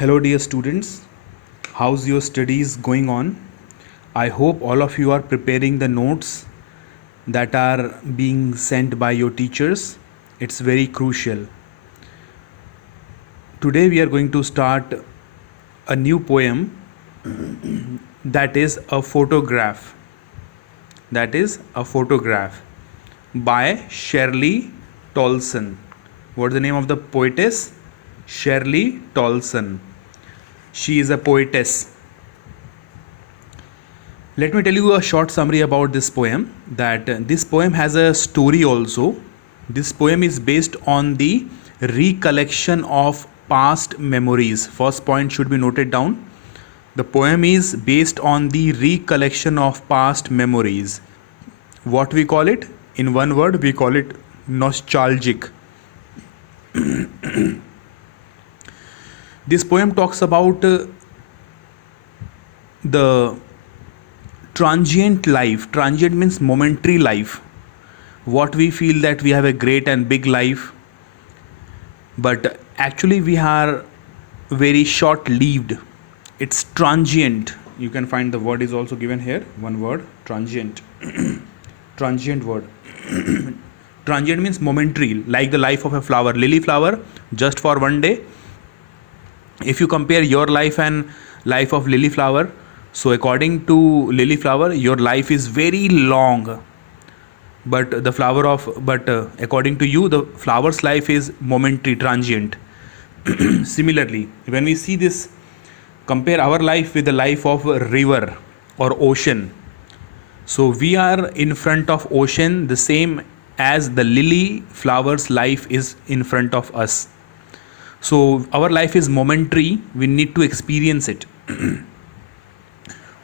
Hello, dear students. How's your studies going on? I hope all of you are preparing the notes that are being sent by your teachers. It's very crucial. Today, we are going to start a new poem that is a photograph. That is a photograph by Shirley Tolson. What's the name of the poetess? Shirley Tolson. She is a poetess. Let me tell you a short summary about this poem. That this poem has a story also. This poem is based on the recollection of past memories. First point should be noted down. The poem is based on the recollection of past memories. What we call it? In one word, we call it nostalgic. This poem talks about the transient life. Transient means momentary life. What we feel that we have a great and big life, but actually we are very short-lived. It's transient. You can find the word is also given here. One word, transient. Transient word. Transient means momentary, like the life of a flower, lily flower, just for one day. If you compare your life and life of lily flower, so according to lily flower, your life is very long, but according to you, the flower's life is momentary, transient. Similarly, when we see this, compare our life with the life of a river or ocean. So we are in front of ocean, the same as the lily flower's life is in front of us. So our life is momentary, we need to experience it.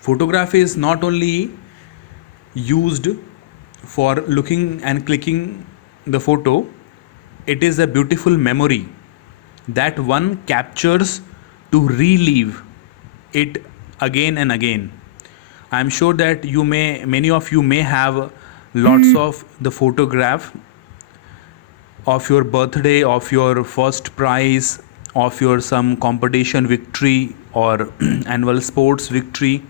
Photograph is not only used for looking and clicking the photo, it is a beautiful memory that one captures to relive it again and again. I am sure that many of you may have lots of the photograph of your birthday, of your first prize, of your some competition victory or annual sports victory.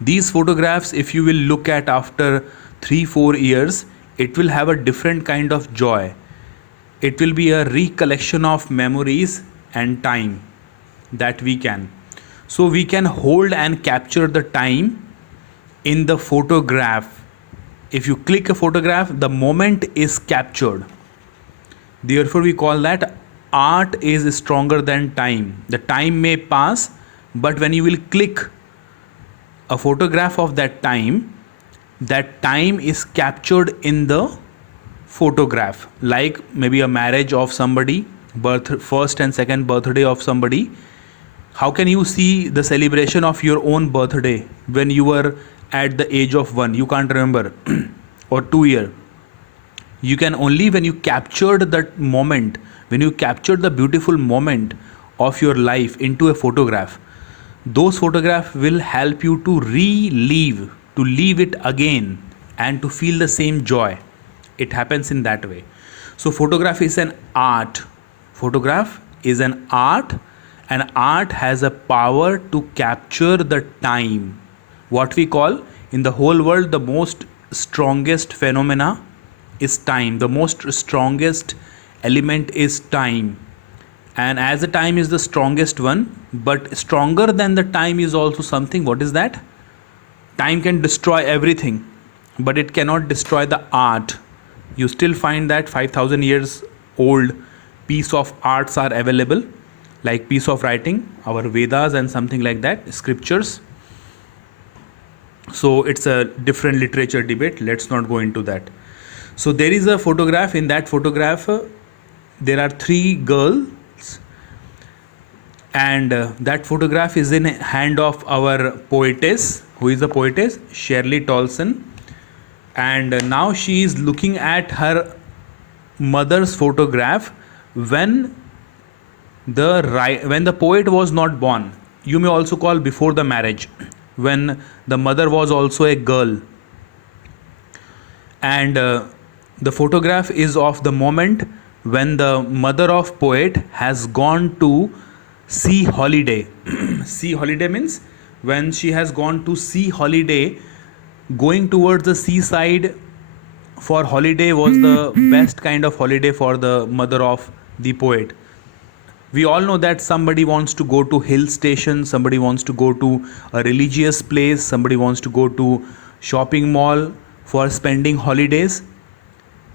These photographs, if you will look at after 3-4 years, it will have a different kind of joy. It will be a recollection of memories and time that we can. So we can hold and capture the time in the photograph. If you click a photograph, the moment is captured. Therefore, we call that art is stronger than time. The time may pass, but when you will click a photograph of that time is captured in the photograph. Like maybe a marriage of somebody, first and second birthday of somebody. How can you see the celebration of your own birthday when you were at the age of 1? You can't remember. Or 2 years. You can only when you captured that moment, when you captured the beautiful moment of your life into a photograph. Those photographs will help you to relive, to live it again and to feel the same joy. It happens in that way. So photograph is an art. Photograph is an art, and art has a power to capture the time. What we call in the whole world the most strongest phenomena is time. The most strongest element is time. And as the time is the strongest one, but stronger than the time is also something. What is that? Time can destroy everything, but it cannot destroy the art. You still find that 5,000 years old piece of arts are available, like piece of writing, our Vedas and something like that, scriptures. So it's a different literature debate. Let's not go into that. So there is a photograph. In that photograph, there are 3 girls, and that photograph is in hand of our poetess. Who is the poetess? Shirley Tolson. And now she is looking at her mother's photograph when the poet was not born. You may also call before the marriage, when the mother was also a girl. And the photograph is of the moment when the mother of poet has gone to sea holiday. Sea holiday means when she has gone to sea holiday, going towards the seaside for holiday was the best kind of holiday for the mother of the poet. We all know that somebody wants to go to hill station, somebody wants to go to a religious place, somebody wants to go to shopping mall for spending holidays.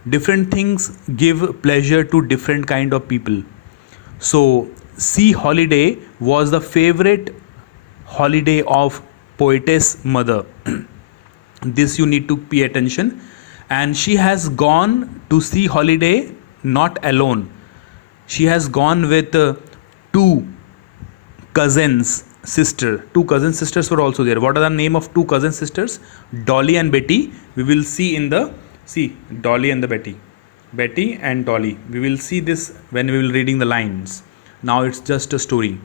Different things give pleasure to different kind of people. So sea holiday was the favorite holiday of poetess mother. This you need to pay attention. And she has gone to sea holiday not alone. She has gone with two two cousin sisters were also there. What are the name of two cousin sisters? Dolly and Betty. We will see in the, see, Dolly and the Betty and Dolly. We will see this when we will reading the lines. Now it's just a story.